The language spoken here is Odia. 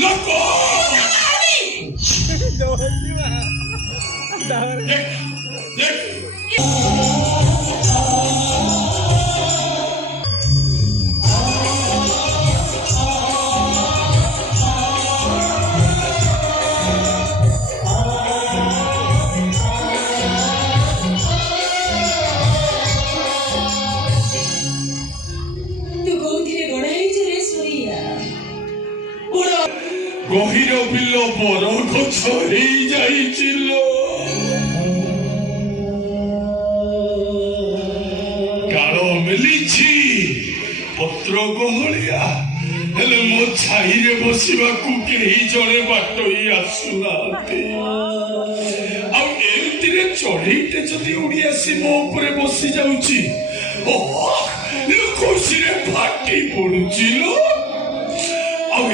ଲୋକ ଗହିର ବିଲ ବର ଗଛ ହେଇଯାଇଚିଲ ଡାଳ ମେଲିଛି ପତ୍ର ଗହଳିଆ ହେଲେ ମୋ ଛାଇରେ ବସିବାକୁ କେହି ଜଣେ ବାଟୋଇ ଆସୁନାହାନ୍ତି। ଆଉ ଏମିତିରେ ଚଢେଇଟେ ଯଦି ଉଡି ଆସି ମୋ ଉପରେ ବସି ଯାଉଛି ଖୁସିରେ ଫାଟି ପଡୁଛି ଲୋ। ଆଉ